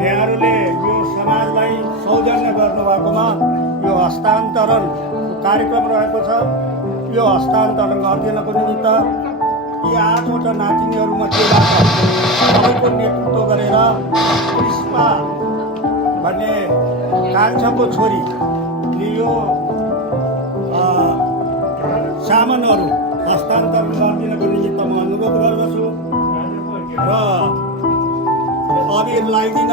यहाँहरूले यो समाजलाई सौजन्य गर्नुभएकोमा यो हस्तान्तरण कार्यक्रम रहेको छ। यो हस्तान्तरण गरिदिनको निमित्त यी 8वटा नातिनीहरूमध्येबाट सबैको नेतृत्व गरेर पुष्पा भन्ने कान्छाको छोरीले यो सामानहरू हस्तान्तरण गरिदिनको निमित्त म अनुरोध गर्दछु र अबिर लगाइदिन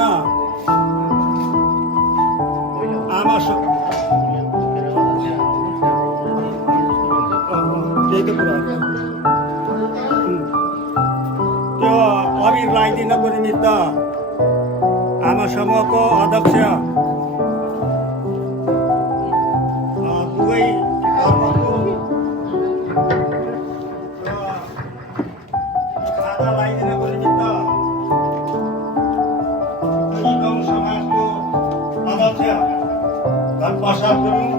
आमा त्यही त कुरा त्यो अबिर लगाइदिनको निमित्त आमा समूहको अध्यक्ष दुवै धर्मको खादा लगाइदिनको निमित्त गाउँ समाजको अध्यक्ष धनप्रसाद गुरुङले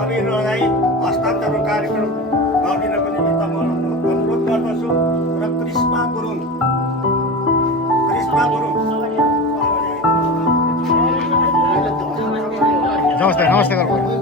अबिर लगाई हस्तान्तरण कार्यक्रम गरिदिनको निमित्त म अनुरोध गर्दछु र कृष्णा गुरुङ नमस्ते नमस्ते।